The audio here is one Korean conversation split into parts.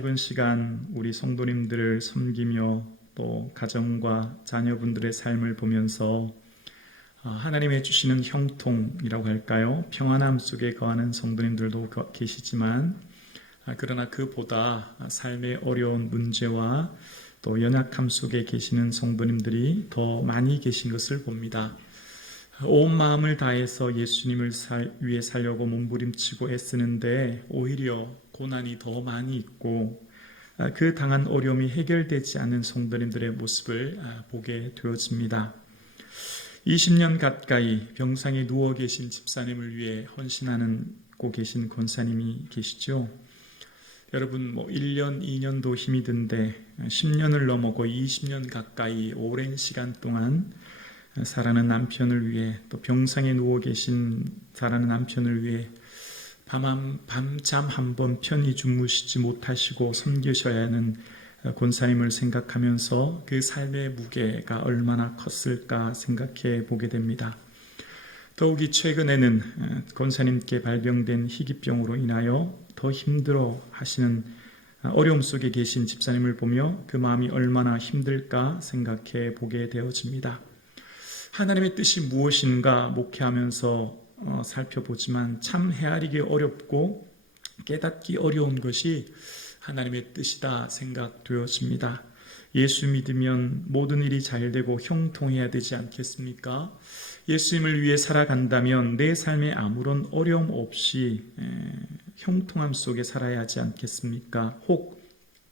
짧은 시간 우리 성도님들을 섬기며 또 가정과 자녀분들의 삶을 보면서 하나님의 주시는 형통이라고 할까요? 평안함 속에 거하는 성도님들도 계시지만 그러나 그보다 삶의 어려운 문제와 또 연약함 속에 계시는 성도님들이 더 많이 계신 것을 봅니다. 온 마음을 다해서 예수님을 위해 살려고 몸부림치고 애쓰는데 오히려 고난이 더 많이 있고 그 당한 어려움이 해결되지 않는 성도님들의 모습을 보게 되어집니다. 20년 가까이 병상에 누워 계신 집사님을 위해 헌신하고 계신 권사님이 계시죠. 여러분 1년, 2년도 힘이 든데 10년을 넘어고 20년 가까이 오랜 시간 동안 사랑하는 남편을 위해 또 병상에 누워 계신 사랑하는 남편을 위해 밤잠 한 번 편히 주무시지 못하시고 섬기셔야 하는 권사님을 생각하면서 그 삶의 무게가 얼마나 컸을까 생각해 보게 됩니다. 더욱이 최근에는 권사님께 발병된 희귀병으로 인하여 더 힘들어 하시는 어려움 속에 계신 집사님을 보며 그 마음이 얼마나 힘들까 생각해 보게 되어집니다. 하나님의 뜻이 무엇인가 목회하면서 살펴보지만 참 헤아리기 어렵고 깨닫기 어려운 것이 하나님의 뜻이다 생각되어집니다. 예수 믿으면 모든 일이 잘되고 형통해야 되지 않겠습니까? 예수님을 위해 살아간다면 내 삶에 아무런 어려움 없이 형통함 속에 살아야 하지 않겠습니까? 혹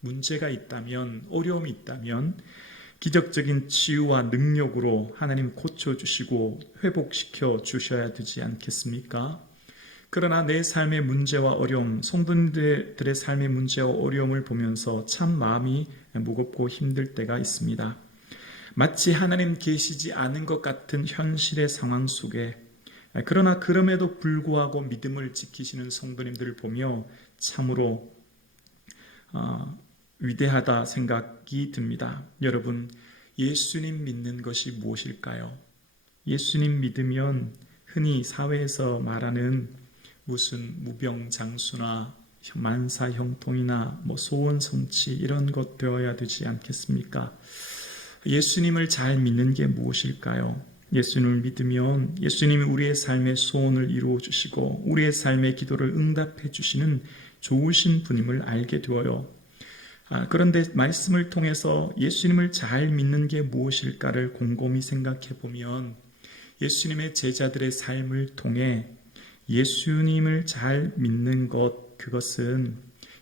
문제가 있다면, 어려움이 있다면 기적적인 치유와 능력으로 하나님 고쳐주시고 회복시켜 주셔야 되지 않겠습니까? 그러나 내 삶의 문제와 어려움, 성도님들의 삶의 문제와 어려움을 보면서 참 마음이 무겁고 힘들 때가 있습니다. 마치 하나님 계시지 않은 것 같은 현실의 상황 속에 그러나 그럼에도 불구하고 믿음을 지키시는 성도님들을 보며 참으로 위대하다 생각이 듭니다. 여러분, 예수님 믿는 것이 무엇일까요? 예수님 믿으면 흔히 사회에서 말하는 무슨 무병장수나 만사형통이나 소원성취 이런 것 되어야 되지 않겠습니까? 예수님을 잘 믿는 게 무엇일까요? 예수님을 믿으면 예수님이 우리의 삶의 소원을 이루어 주시고 우리의 삶의 기도를 응답해 주시는 좋으신 분임을 알게 되어요. 그런데 말씀을 통해서 예수님을 잘 믿는 게 무엇일까를 곰곰이 생각해 보면 예수님의 제자들의 삶을 통해 예수님을 잘 믿는 것, 그것은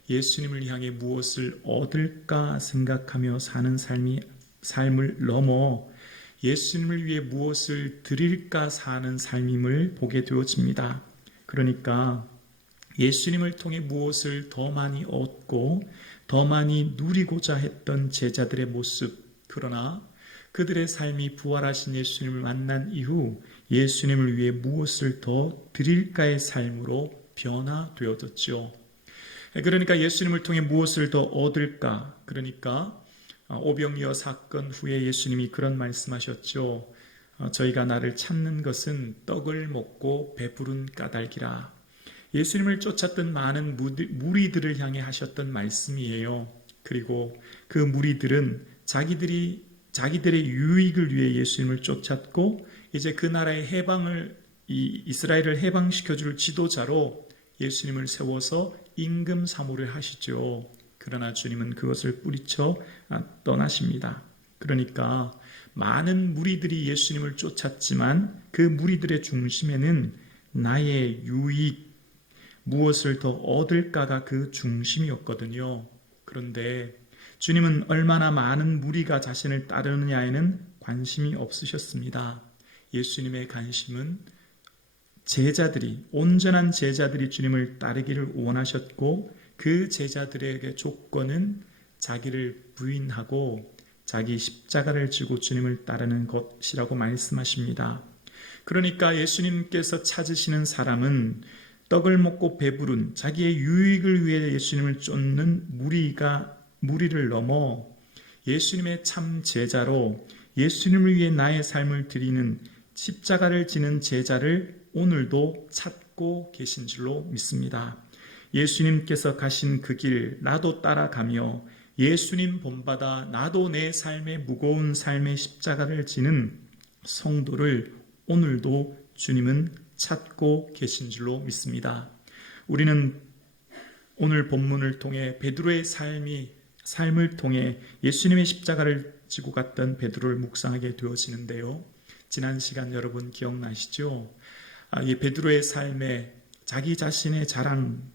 예수님을 향해 무엇을 얻을까 생각하며 사는 삶을 넘어 예수님을 위해 무엇을 드릴까 사는 삶임을 보게 되어집니다. 그러니까 예수님을 통해 무엇을 더 많이 얻고 더 많이 누리고자 했던 제자들의 모습, 그러나 그들의 삶이 부활하신 예수님을 만난 이후 예수님을 위해 무엇을 더 드릴까의 삶으로 변화되어졌죠. 그러니까 예수님을 통해 무엇을 더 얻을까? 그러니까 오병이어 사건 후에 예수님이 그런 말씀하셨죠. 저희가 나를 찾는 것은 떡을 먹고 배부른 까닭이라. 예수님을 쫓았던 많은 무리들을 향해 하셨던 말씀이에요. 그리고 그 무리들은 자기들의 유익을 위해 예수님을 쫓았고 이제 그 나라의 이스라엘을 해방시켜줄 지도자로 예수님을 세워서 임금 사무를 하시죠. 그러나 주님은 그것을 뿌리쳐 떠나십니다. 그러니까 많은 무리들이 예수님을 쫓았지만 그 무리들의 중심에는 나의 유익, 무엇을 더 얻을까가 그 중심이었거든요. 그런데 주님은 얼마나 많은 무리가 자신을 따르느냐에는 관심이 없으셨습니다. 예수님의 관심은 온전한 제자들이 주님을 따르기를 원하셨고 그 제자들에게 조건은 자기를 부인하고 자기 십자가를 지고 주님을 따르는 것이라고 말씀하십니다. 그러니까 예수님께서 찾으시는 사람은 떡을 먹고 배부른 자기의 유익을 위해 예수님을 쫓는 무리를 넘어 예수님의 참 제자로 예수님을 위해 나의 삶을 드리는 십자가를 지는 제자를 오늘도 찾고 계신 줄로 믿습니다. 예수님께서 가신 그 길 나도 따라가며 예수님 본받아 나도 내 삶의 무거운 삶의 십자가를 지는 성도를 오늘도 주님은 찾고 계신 줄로 믿습니다. 우리는 오늘 본문을 통해 베드로의 삶을 통해 예수님의 십자가를 지고 갔던 베드로를 묵상하게 되어지는데요. 지난 시간 여러분 기억나시죠? 이 베드로의 삶에 자기 자신의 자랑,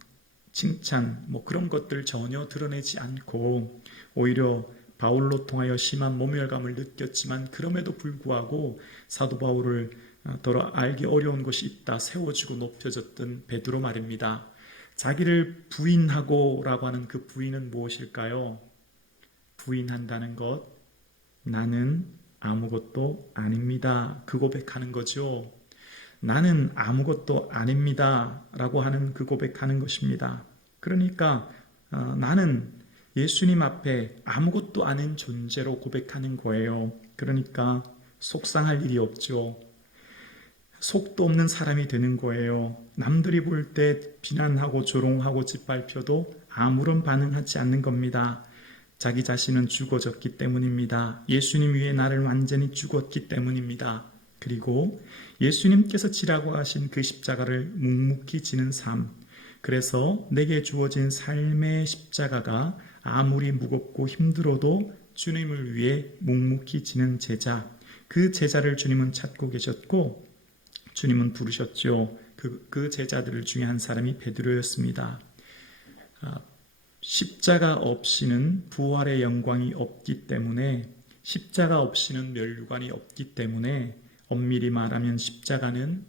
칭찬 그런 것들 전혀 드러내지 않고 오히려 바울로 통하여 심한 모멸감을 느꼈지만 그럼에도 불구하고 사도 바울을 더 알기 어려운 것이 있다 세워주고 높여졌던 베드로 말입니다. 자기를 부인하고 라고 하는 그 부인은 무엇일까요? 부인한다는 것, 나는 아무것도 아닙니다. 그 고백하는 거죠. 나는 아무것도 아닙니다 라고 하는 그 고백하는 것입니다. 그러니까 나는 예수님 앞에 아무것도 아닌 존재로 고백하는 거예요. 그러니까 속상할 일이 없죠. 속도 없는 사람이 되는 거예요. 남들이 볼 때 비난하고 조롱하고 짓밟혀도 아무런 반응하지 않는 겁니다. 자기 자신은 죽어졌기 때문입니다. 예수님 위에 나를 완전히 죽었기 때문입니다. 그리고 예수님께서 지라고 하신 그 십자가를 묵묵히 지는 삶, 그래서 내게 주어진 삶의 십자가가 아무리 무겁고 힘들어도 주님을 위해 묵묵히 지는 제자, 그 제자를 주님은 찾고 계셨고 주님은 부르셨죠. 그 제자들 중에 한 사람이 베드로였습니다. 십자가 없이는 부활의 영광이 없기 때문에, 십자가 없이는 멸류관이 없기 때문에 엄밀히 말하면 십자가는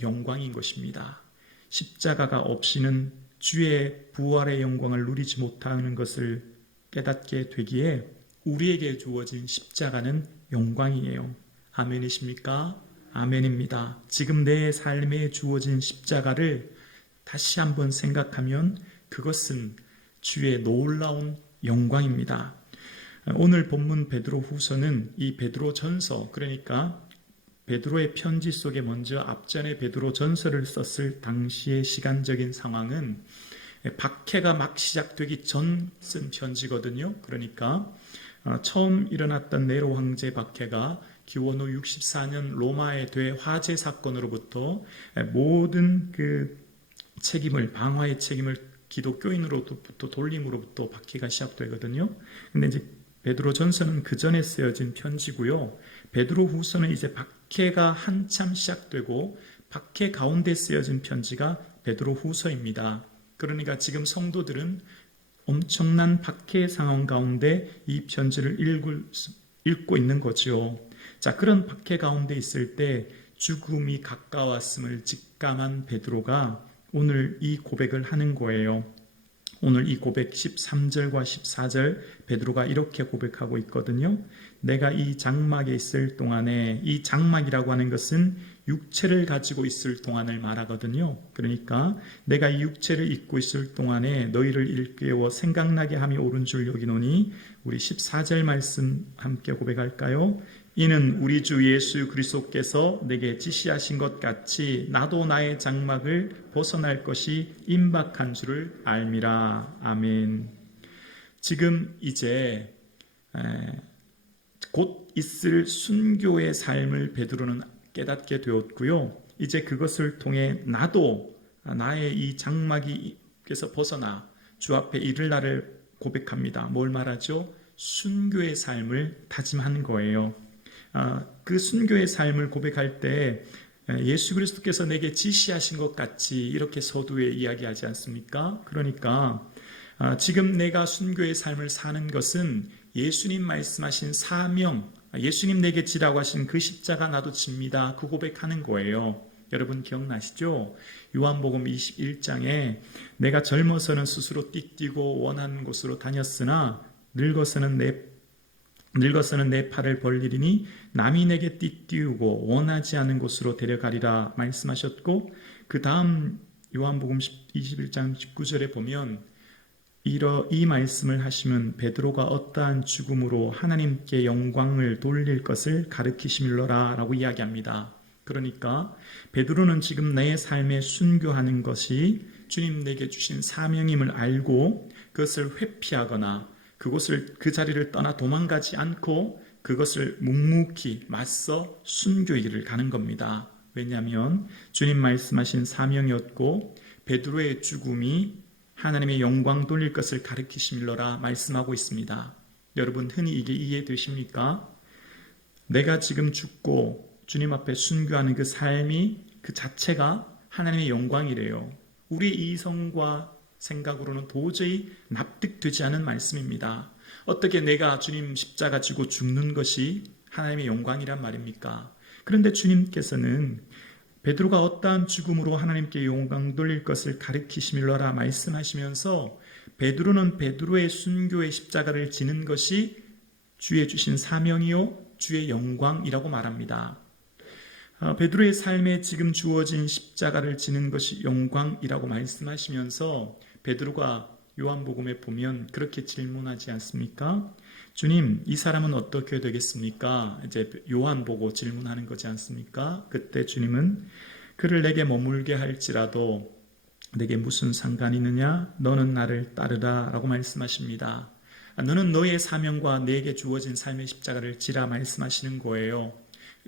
영광인 것입니다. 십자가가 없이는 주의 부활의 영광을 누리지 못하는 것을 깨닫게 되기에 우리에게 주어진 십자가는 영광이에요. 아멘이십니까? 아멘입니다. 지금 내 삶에 주어진 십자가를 다시 한번 생각하면 그것은 주의 놀라운 영광입니다. 오늘 본문 베드로 후서는 이 베드로 전서, 그러니까 베드로의 편지 속에 먼저 앞전에 베드로 전서를 썼을 당시의 시간적인 상황은 박해가 막 시작되기 전 쓴 편지거든요. 그러니까 처음 일어났던 네로 황제 박해가 기원후 64년 로마의 대화재 사건으로부터 모든 그 책임을, 방화의 책임을 기독교인으로부터 돌림으로부터 박해가 시작되거든요. 근데 이제 베드로 전서는 그 전에 쓰여진 편지고요. 베드로 후서는 이제 박해가 한참 시작되고 박해 가운데 쓰여진 편지가 베드로 후서입니다. 그러니까 지금 성도들은 엄청난 박해 상황 가운데 이 편지를 읽고 있는 거죠. 자, 그런 박해 가운데 있을 때 죽음이 가까웠음을 직감한 베드로가 오늘 이 고백을 하는 거예요. 오늘 이 고백 13절과 14절 베드로가 이렇게 고백하고 있거든요. 내가 이 장막에 있을 동안에, 이 장막이라고 하는 것은 육체를 가지고 있을 동안을 말하거든요. 그러니까 내가 이 육체를 입고 있을 동안에 너희를 일깨워 생각나게 함이 옳은 줄 여기노니, 우리 14절 말씀 함께 고백할까요? 이는 우리 주 예수 그리스도께서 내게 지시하신 것 같이 나도 나의 장막을 벗어날 것이 임박한 줄을 알미라. 아멘. 지금 이제 곧 있을 순교의 삶을 베드로는 깨닫게 되었고요. 이제 그것을 통해 나도 나의 이 장막에서 벗어나 주 앞에 이를 날을 고백합니다. 뭘 말하죠? 순교의 삶을 다짐하는 거예요. 그 순교의 삶을 고백할 때 예수 그리스도께서 내게 지시하신 것 같이 이렇게 서두에 이야기하지 않습니까? 그러니까 지금 내가 순교의 삶을 사는 것은 예수님 말씀하신 사명, 예수님 내게 지라고 하신 그 십자가 나도 집니다. 그 고백하는 거예요. 여러분 기억나시죠? 요한복음 21장에 내가 젊어서는 스스로 띡뛰고 원하는 곳으로 다녔으나 늙어서는 내 팔을 벌리리니 남이 내게 띠띠우고 원하지 않은 곳으로 데려가리라 말씀하셨고, 그 다음 요한복음 21장 19절에 보면 이 말씀을 하시면 베드로가 어떠한 죽음으로 하나님께 영광을 돌릴 것을 가르치심일러라 라고 이야기합니다. 그러니까 베드로는 지금 내 삶에 순교하는 것이 주님 내게 주신 사명임을 알고 그것을 회피하거나 그 자리를 떠나 도망가지 않고 그것을 묵묵히 맞서 순교의 길을 가는 겁니다. 왜냐하면 주님 말씀하신 사명이었고 베드로의 죽음이 하나님의 영광 돌릴 것을 가리키심이라 말씀하고 있습니다. 여러분 흔히 이게 이해되십니까? 내가 지금 죽고 주님 앞에 순교하는 그 삶이 그 자체가 하나님의 영광이래요. 우리의 이성과 생각으로는 도저히 납득되지 않은 말씀입니다. 어떻게 내가 주님 십자가 지고 죽는 것이 하나님의 영광이란 말입니까? 그런데 주님께서는 베드로가 어떠한 죽음으로 하나님께 영광 돌릴 것을 가리키심이라 말씀하시면서 베드로는 베드로의 순교의 십자가를 지는 것이 주의 주신 사명이요 주의 영광이라고 말합니다. 베드로의 삶에 지금 주어진 십자가를 지는 것이 영광이라고 말씀하시면서 베드로가 요한복음에 보면 그렇게 질문하지 않습니까? 주님, 이 사람은 어떻게 되겠습니까? 이제 요한 보고 질문하는 거지 않습니까? 그때 주님은 그를 내게 머물게 할지라도 내게 무슨 상관이 있느냐? 너는 나를 따르라 라고 말씀하십니다. 너는 너의 사명과 내게 주어진 삶의 십자가를 지라 말씀하시는 거예요.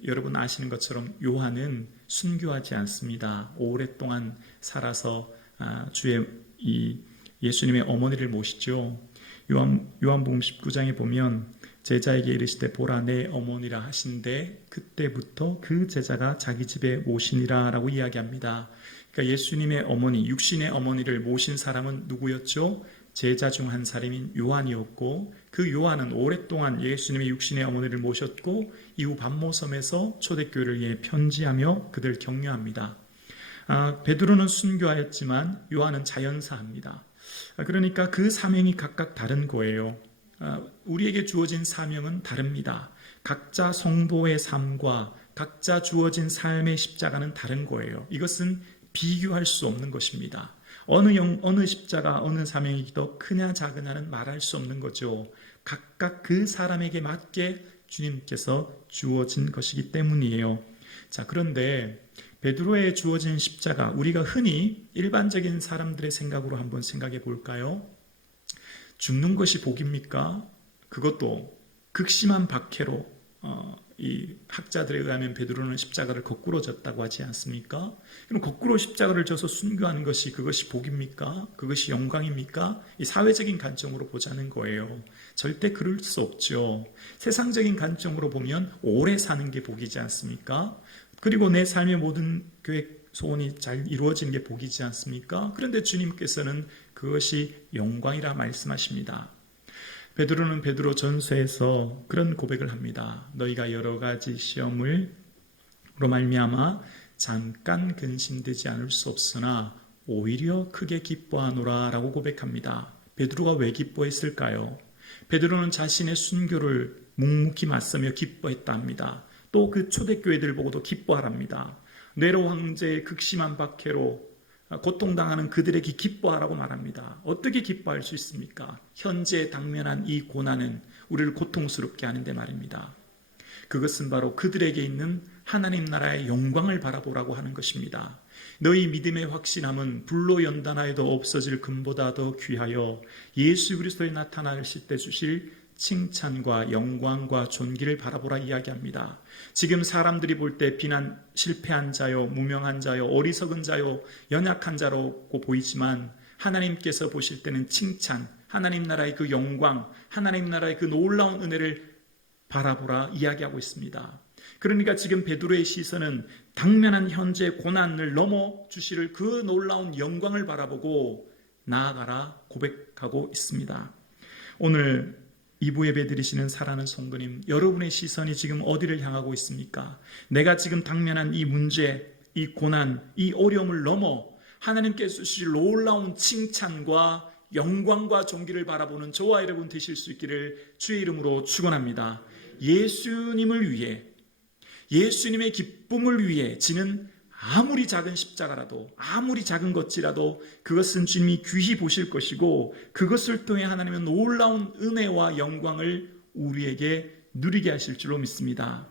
여러분 아시는 것처럼 요한은 순교하지 않습니다. 오랫동안 살아서 주의 예수님의 어머니를 모시죠. 요한복음 19장에 보면 제자에게 이르시되 보라 내 어머니라 하신데 그때부터 그 제자가 자기 집에 모시니라 라고 이야기합니다. 그러니까 예수님의 어머니, 육신의 어머니를 모신 사람은 누구였죠? 제자 중 한 사람인 요한이었고 그 요한은 오랫동안 예수님의 육신의 어머니를 모셨고 이후 반모섬에서 초대교회를 위해 편지하며 그들 격려합니다. 베드로는 순교하였지만 요한은 자연사합니다. 그러니까 그 사명이 각각 다른 거예요. 우리에게 주어진 사명은 다릅니다. 각자 성도의 삶과 각자 주어진 삶의 십자가는 다른 거예요. 이것은 비교할 수 없는 것입니다. 어느 십자가, 어느 사명이 더 크냐 작으냐는 말할 수 없는 거죠. 각각 그 사람에게 맞게 주님께서 주어진 것이기 때문이에요. 자, 그런데 베드로에 주어진 십자가, 우리가 흔히 일반적인 사람들의 생각으로 한번 생각해 볼까요? 죽는 것이 복입니까? 그것도 극심한 박해로 이 학자들에 의하면 베드로는 십자가를 거꾸로 졌다고 하지 않습니까? 그럼 거꾸로 십자가를 져서 순교하는 것이 그것이 복입니까? 그것이 영광입니까? 이 사회적인 관점으로 보자는 거예요. 절대 그럴 수 없죠. 세상적인 관점으로 보면 오래 사는 게 복이지 않습니까? 그리고 내 삶의 모든 계획, 소원이 잘 이루어지는 게 복이지 않습니까? 그런데 주님께서는 그것이 영광이라 말씀하십니다. 베드로는 베드로 전서에서 그런 고백을 합니다. 너희가 여러 가지 시험으로 말미암아 잠깐 근심되지 않을 수 없으나 오히려 크게 기뻐하노라 라고 고백합니다. 베드로가 왜 기뻐했을까요? 베드로는 자신의 순교를 묵묵히 맞서며 기뻐했다 합니다. 또 그 초대교회들 보고도 기뻐하랍니다. 네로 황제의 극심한 박해로 고통당하는 그들에게 기뻐하라고 말합니다. 어떻게 기뻐할 수 있습니까? 현재 당면한 이 고난은 우리를 고통스럽게 하는데 말입니다. 그것은 바로 그들에게 있는 하나님 나라의 영광을 바라보라고 하는 것입니다. 너희 믿음의 확신함은 불로 연단하여도 없어질 금보다 더 귀하여 예수 그리스도에 나타나실 때 주실 칭찬과 영광과 존귀를 바라보라 이야기합니다. 지금 사람들이 볼 때 비난 실패한 자요, 무명한 자요, 어리석은 자요, 연약한 자라고 보이지만 하나님께서 보실 때는 칭찬, 하나님 나라의 그 영광, 하나님 나라의 그 놀라운 은혜를 바라보라 이야기하고 있습니다. 그러니까 지금 베드로의 시선은 당면한 현재 고난을 넘어 주실 그 놀라운 영광을 바라보고 나아가라 고백하고 있습니다. 오늘 2부 예배 드리시는 사랑하는 성도님, 여러분의 시선이 지금 어디를 향하고 있습니까? 내가 지금 당면한 이 문제, 이 고난, 이 어려움을 넘어 하나님께서 주실 놀라운 칭찬과 영광과 존귀를 바라보는 저와 여러분 되실 수 있기를 주의 이름으로 축원합니다. 예수님을 위해, 예수님의 기쁨을 위해 지는 아무리 작은 십자가라도, 아무리 작은 것이라도 그것은 주님이 귀히 보실 것이고 그것을 통해 하나님은 놀라운 은혜와 영광을 우리에게 누리게 하실 줄로 믿습니다.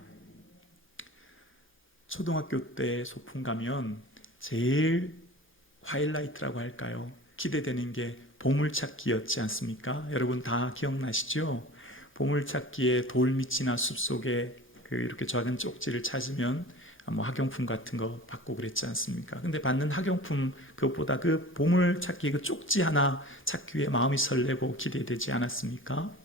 초등학교 때 소풍 가면 제일 하이라이트라고 할까요? 기대되는 게 보물찾기였지 않습니까? 여러분 다 기억나시죠? 보물찾기에 돌밑이나 숲속에 이렇게 작은 쪽지를 찾으면 학용품 같은 거 받고 그랬지 않습니까? 근데 받는 학용품 그것보다 그 보물찾기 그 쪽지 하나 찾기 위해 마음이 설레고 기대되지 않았습니까?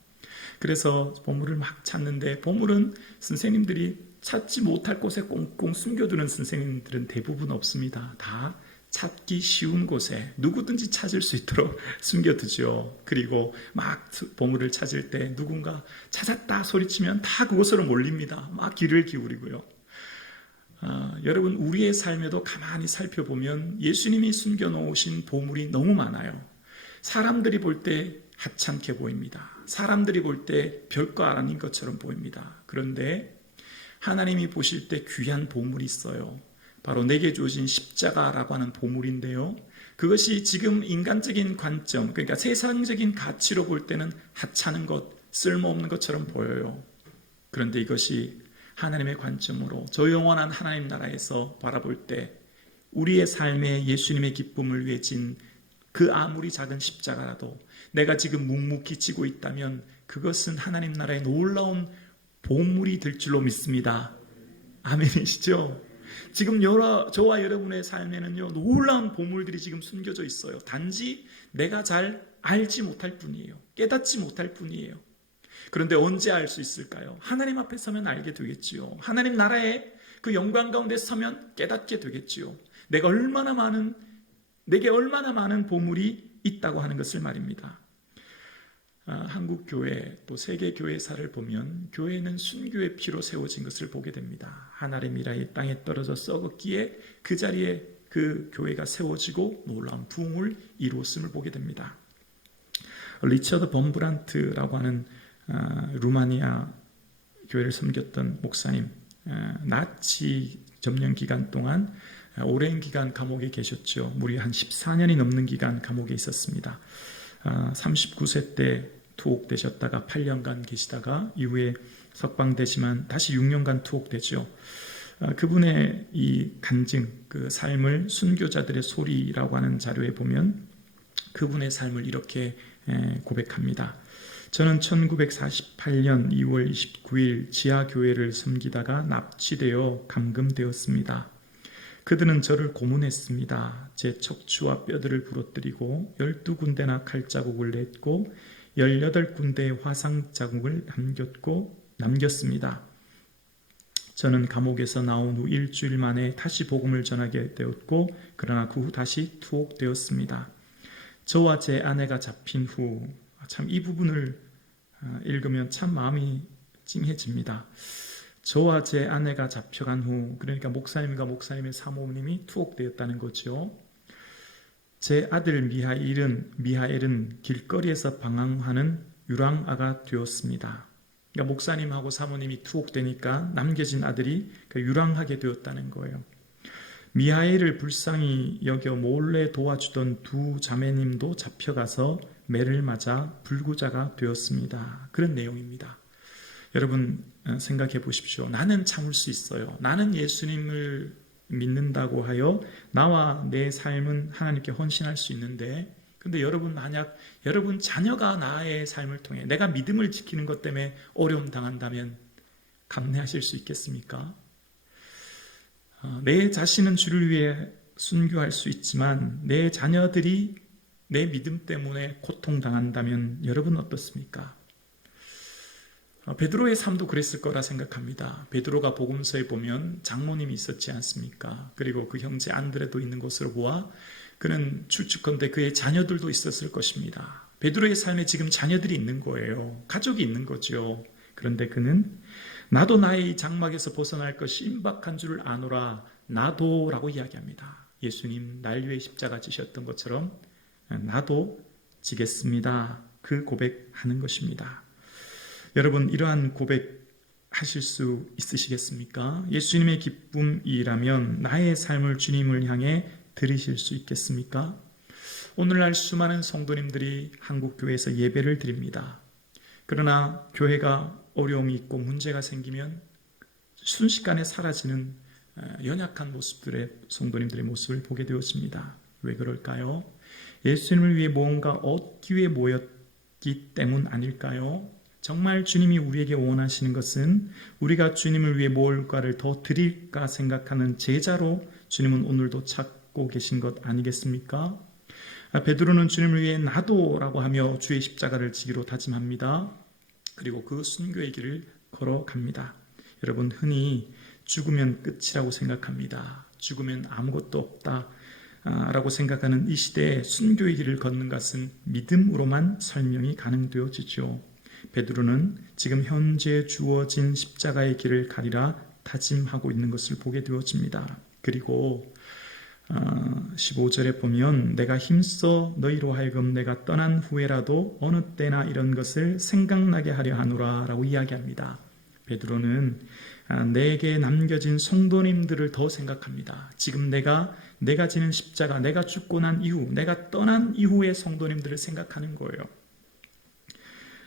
그래서 보물을 막 찾는데, 보물은 선생님들이 찾지 못할 곳에 꽁꽁 숨겨두는 선생님들은 대부분 없습니다. 다 찾기 쉬운 곳에 누구든지 찾을 수 있도록 숨겨두죠. 그리고 막 보물을 찾을 때 누군가 찾았다 소리치면 다 그곳으로 몰립니다. 막 귀를 기울이고요. 여러분, 우리의 삶에도 가만히 살펴보면 예수님이 숨겨놓으신 보물이 너무 많아요. 사람들이 볼 때 하찮게 보입니다. 사람들이 볼 때 별거 아닌 것처럼 보입니다. 그런데 하나님이 보실 때 귀한 보물이 있어요. 바로 내게 주어진 십자가라고 하는 보물인데요. 그것이 지금 인간적인 관점, 그러니까 세상적인 가치로 볼 때는 하찮은 것, 쓸모없는 것처럼 보여요. 그런데 이것이 하나님의 관점으로 저 영원한 하나님 나라에서 바라볼 때 우리의 삶에 예수님의 기쁨을 위해 진 그 아무리 작은 십자가라도 내가 지금 묵묵히 지고 있다면 그것은 하나님 나라의 놀라운 보물이 될 줄로 믿습니다. 아멘이시죠? 지금 저와 여러분의 삶에는요, 놀라운 보물들이 지금 숨겨져 있어요. 단지 내가 잘 알지 못할 뿐이에요. 깨닫지 못할 뿐이에요. 그런데 언제 알 수 있을까요? 하나님 앞에 서면 알게 되겠지요. 하나님 나라의 그 영광 가운데 서면 깨닫게 되겠지요. 내게 얼마나 많은 보물이 있다고 하는 것을 말입니다. 한국 교회 또 세계 교회사를 보면 교회는 순교의 피로 세워진 것을 보게 됩니다. 하늘의 미라이 땅에 떨어져 썩었기에 그 자리에 그 교회가 세워지고 놀라운 부흥을 이루었음을 보게 됩니다. 리처드 범브란트라고 하는 루마니아 교회를 섬겼던 목사님, 나치 점령 기간 동안 오랜 기간 감옥에 계셨죠. 무려 한 14년이 넘는 기간 감옥에 있었습니다. 39세 때 투옥되셨다가 8년간 계시다가 이후에 석방되지만 다시 6년간 투옥되죠. 그분의 이 간증, 그 삶을 순교자들의 소리라고 하는 자료에 보면 그분의 삶을 이렇게 고백합니다. 저는 1948년 2월 29일 지하교회를 섬기다가 납치되어 감금되었습니다. 그들은 저를 고문했습니다. 제 척추와 뼈들을 부러뜨리고 12군데나 칼자국을 냈고 18군데의 화상자국을 남겼습니다. 저는 감옥에서 나온 후 일주일 만에 다시 복음을 전하게 되었고 그러나 그 후 다시 투옥되었습니다. 저와 제 아내가 잡힌 후, 참 이 부분을 읽으면 참 마음이 찡해집니다. 저와 제 아내가 잡혀간 후, 그러니까 목사님과 목사님의 사모님이 투옥되었다는 거죠. 제 아들 미하엘은 길거리에서 방황하는 유랑아가 되었습니다. 그러니까 목사님하고 사모님이 투옥되니까 남겨진 아들이 유랑하게 되었다는 거예요. 미하엘을 불쌍히 여겨 몰래 도와주던 두 자매님도 잡혀가서 매를 맞아 불구자가 되었습니다. 그런 내용입니다. 여러분 생각해 보십시오. 나는 참을 수 있어요. 나는 예수님을 믿는다고 하여 나와 내 삶은 하나님께 헌신할 수 있는데, 근데 여러분 만약 여러분 자녀가 나의 삶을 통해 내가 믿음을 지키는 것 때문에 어려움 당한다면 감내하실 수 있겠습니까? 내 자신은 주를 위해 순교할 수 있지만 내 자녀들이 내 믿음 때문에 고통당한다면 여러분 어떻습니까? 베드로의 삶도 그랬을 거라 생각합니다. 베드로가 복음서에 보면 장모님이 있었지 않습니까? 그리고 그 형제 안드레도 있는 것으로 보아 그는 추측컨대 그의 자녀들도 있었을 것입니다. 베드로의 삶에 지금 자녀들이 있는 거예요. 가족이 있는 거죠. 그런데 그는 나도 나의 장막에서 벗어날 것이 임박한 줄을 아노라, 나도 라고 이야기합니다. 예수님 날 위해 십자가 지셨던 것처럼 나도 지겠습니다. 그 고백하는 것입니다. 여러분 이러한 고백하실 수 있으시겠습니까? 예수님의 기쁨이라면 나의 삶을 주님을 향해 드리실 수 있겠습니까? 오늘날 수많은 성도님들이 한국교회에서 예배를 드립니다. 그러나 교회가 어려움이 있고 문제가 생기면 순식간에 사라지는 연약한 모습들의 성도님들의 모습을 보게 되었습니다. 왜 그럴까요? 예수님을 위해 무언가 얻기 위해 모였기 때문 아닐까요? 정말 주님이 우리에게 원하시는 것은 우리가 주님을 위해 무엇가를 더 드릴까 생각하는 제자로 주님은 오늘도 찾고 계신 것 아니겠습니까? 베드로는 주님을 위해 나도라고 하며 주의 십자가를 지기로 다짐합니다. 그리고 그 순교의 길을 걸어갑니다. 여러분, 흔히 죽으면 끝이라고 생각합니다. 죽으면 아무것도 없다 라고 생각하는 이 시대에 순교의 길을 걷는 것은 믿음으로만 설명이 가능되어지죠. 베드로는 지금 현재 주어진 십자가의 길을 가리라 다짐하고 있는 것을 보게 되어집니다. 그리고 15절에 보면 내가 힘써 너희로 하여금 내가 떠난 후에라도 어느 때나 이런 것을 생각나게 하려 하노라 라고 이야기합니다. 베드로는 내게 남겨진 성도님들을 더 생각합니다. 지금 내가 지는 십자가, 내가 죽고 난 이후, 내가 떠난 이후의 성도님들을 생각하는 거예요.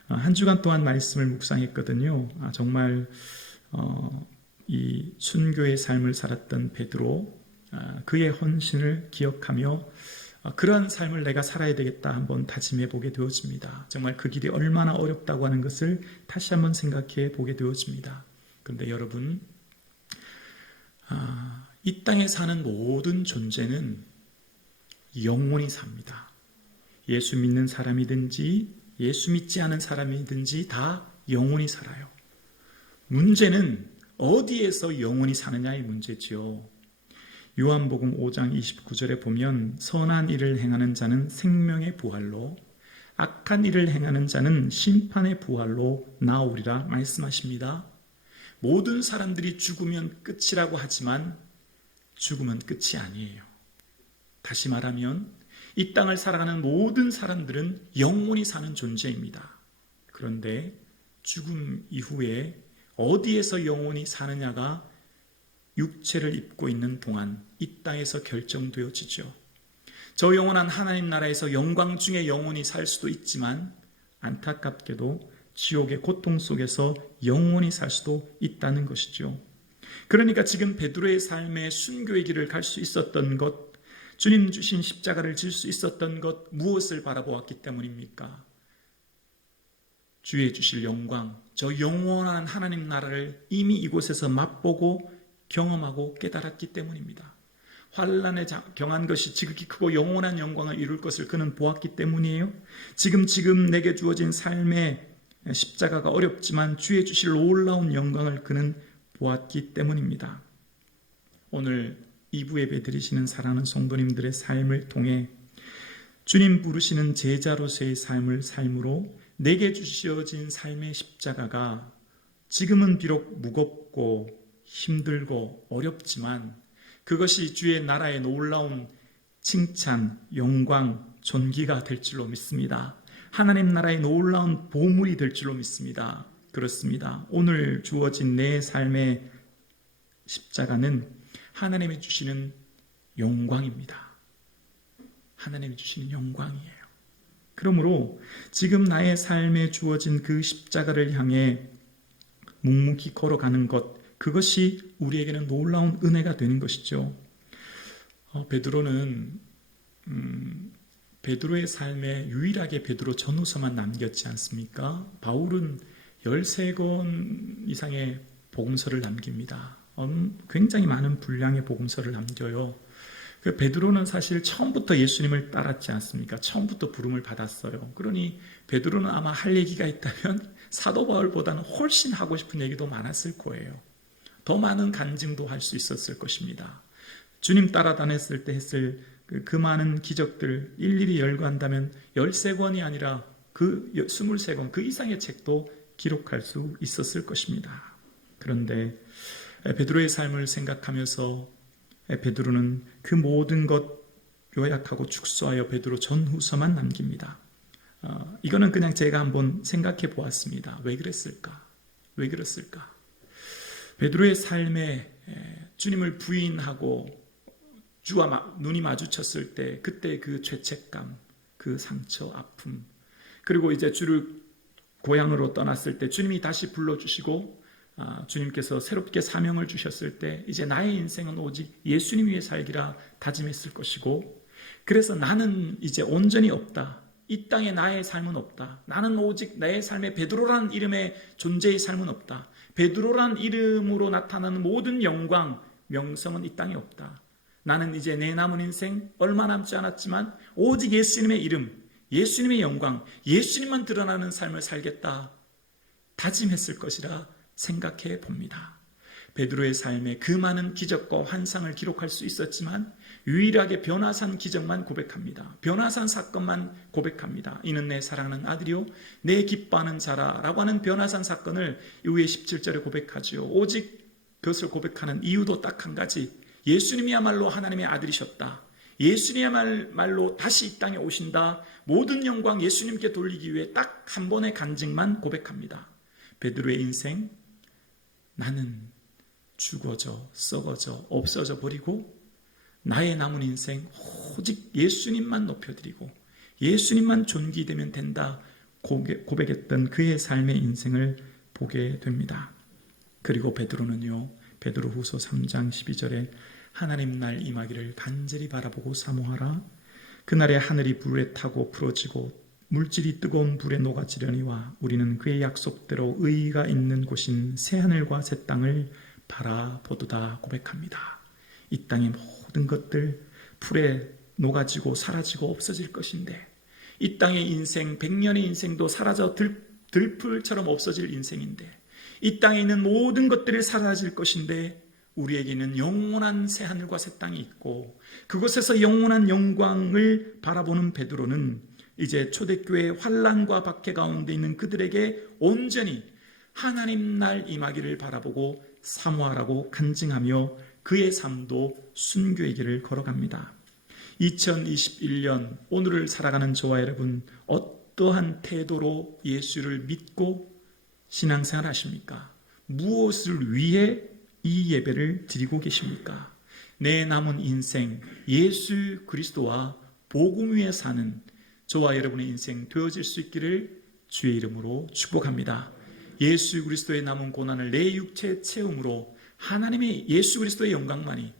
한 주간 동안 말씀을 묵상했거든요. 정말 이 순교의 삶을 살았던 베드로, 그의 헌신을 기억하며 그러한 삶을 내가 살아야 되겠다 한번 다짐해 보게 되어집니다. 정말 그 길이 얼마나 어렵다고 하는 것을 다시 한번 생각해 보게 되어집니다. 그런데 여러분, 이 땅에 사는 모든 존재는 영원히 삽니다. 예수 믿는 사람이든지 예수 믿지 않은 사람이든지 다 영원히 살아요. 문제는 어디에서 영원히 사느냐의 문제지요. 요한복음 5장 29절에 보면 선한 일을 행하는 자는 생명의 부활로, 악한 일을 행하는 자는 심판의 부활로 나오리라 말씀하십니다. 모든 사람들이 죽으면 끝이라고 하지만 죽음은 끝이 아니에요. 다시 말하면 이 땅을 살아가는 모든 사람들은 영원히 사는 존재입니다. 그런데 죽음 이후에 어디에서 영원히 사느냐가 육체를 입고 있는 동안 이 땅에서 결정되어지죠. 저 영원한 하나님 나라에서 영광 중에 영원히 살 수도 있지만 안타깝게도 지옥의 고통 속에서 영원히 살 수도 있다는 것이죠. 그러니까 지금 베드로의 삶의 순교의 길을 갈 수 있었던 것, 주님 주신 십자가를 질 수 있었던 것, 무엇을 바라보았기 때문입니까? 주의 주실 영광, 저 영원한 하나님 나라를 이미 이곳에서 맛보고 경험하고 깨달았기 때문입니다. 환난에 경한 것이 지극히 크고 영원한 영광을 이룰 것을 그는 보았기 때문이에요. 지금 내게 주어진 삶의 십자가가 어렵지만 주의 주실 놀라운 영광을 그는 보았기 때문입니다. 오늘 2부 예배 드리시는 사랑하는 성도님들의 삶을 통해 주님 부르시는 제자로서의 삶을 삶으로 내게 주셔진 삶의 십자가가 지금은 비록 무겁고 힘들고 어렵지만 그것이 주의 나라의 놀라운 칭찬, 영광, 존귀가 될 줄로 믿습니다. 하나님 나라의 놀라운 보물이 될 줄로 믿습니다. 그렇습니다. 오늘 주어진 내 삶의 십자가는 하나님이 주시는 영광입니다. 하나님이 주시는 영광이에요. 그러므로 지금 나의 삶에 주어진 그 십자가를 향해 묵묵히 걸어가는 것, 그것이 우리에게는 놀라운 은혜가 되는 것이죠. 베드로는 베드로의 삶에 유일하게 베드로 전후서만 남겼지 않습니까? 바울은 13권 이상의 복음서를 남깁니다. 굉장히 많은 분량의 복음서를 남겨요. 베드로는 사실 처음부터 예수님을 따랐지 않습니까? 처음부터 부름을 받았어요. 그러니 베드로는 아마 할 얘기가 있다면 사도 바울보다는 훨씬 하고 싶은 얘기도 많았을 거예요. 더 많은 간증도 할 수 있었을 것입니다. 주님 따라다녔을 때 했을 그 많은 기적들 일일이 열거한다면 13권이 아니라 그 23권 그 이상의 책도 기록할 수 있었을 것입니다. 그런데 베드로의 삶을 생각하면서 베드로는 그 모든 것 요약하고 축소하여 베드로 전후서만 남깁니다. 이거는 그냥 제가 한번 생각해 보았습니다. 왜 그랬을까? 왜 그랬을까? 베드로의 삶에 주님을 부인하고 주와 눈이 마주쳤을 때 그때 그 죄책감, 그 상처, 아픔, 그리고 이제 주를 고향으로 떠났을 때 주님이 다시 불러주시고 주님께서 새롭게 사명을 주셨을 때 이제 나의 인생은 오직 예수님 위해 살기라 다짐했을 것이고, 그래서 나는 이제 온전히 없다. 이 땅에 나의 삶은 없다. 나는 오직 나의 삶에 베드로라는 이름의 존재의 삶은 없다. 베드로라는 이름으로 나타나는 모든 영광, 명성은 이 땅에 없다. 나는 이제 내 남은 인생 얼마 남지 않았지만 오직 예수님의 이름, 예수님의 영광, 예수님만 드러나는 삶을 살겠다 다짐했을 것이라 생각해 봅니다. 베드로의 삶에 그 많은 기적과 환상을 기록할 수 있었지만 유일하게 변화산 기적만 고백합니다. 변화산 사건만 고백합니다. 이는 내 사랑하는 아들이요 내 기뻐하는 자라 라고 하는 변화산 사건을 이후에 17절에 고백하지요. 오직 그것을 고백하는 이유도 딱 한 가지, 예수님이야말로 하나님의 아들이셨다. 예수님이야말로 다시 이 땅에 오신다. 모든 영광 예수님께 돌리기 위해 딱 한 번의 간증만 고백합니다. 베드로의 인생, 나는 죽어져 썩어져 없어져 버리고 나의 남은 인생 오직 예수님만 높여드리고 예수님만 존귀되면 된다 고백했던 그의 삶의 인생을 보게 됩니다. 그리고 베드로는요, 베드로후서 3장 12절에 하나님 날 임하기를 간절히 바라보고 사모하라. 그날에 하늘이 불에 타고 부러지고 물질이 뜨거운 불에 녹아지려니와 우리는 그의 약속대로 의의가 있는 곳인 새하늘과 새 땅을 바라보도다 고백합니다. 이 땅의 모든 것들 불에 녹아지고 사라지고 없어질 것인데, 이 땅의 인생, 100년의 인생도 사라져 들풀처럼 없어질 인생인데, 이 땅에 있는 모든 것들이 사라질 것인데 우리에게는 영원한 새하늘과 새 땅이 있고 그곳에서 영원한 영광을 바라보는 베드로는 이제 초대교회의 환난과 박해 가운데 있는 그들에게 온전히 하나님 날 임하기를 바라보고 사모하라고 간증하며 그의 삶도 순교의 길을 걸어갑니다. 2021년 오늘을 살아가는 저와 여러분, 어떠한 태도로 예수를 믿고 신앙생활 하십니까? 무엇을 위해 이 예배를 드리고 계십니까? 내 남은 인생 예수 그리스도와 복음 위에 사는 저와 여러분의 인생 되어질 수 있기를 주의 이름으로 축복합니다. 예수 그리스도의 남은 고난을 내 육체의 체험으로 하나님의 예수 그리스도의 영광만이,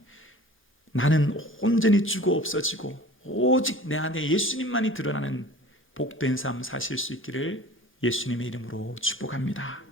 나는 온전히 죽어 없어지고 오직 내 안에 예수님만이 드러나는 복된 삶 사실 수 있기를 예수님의 이름으로 축복합니다.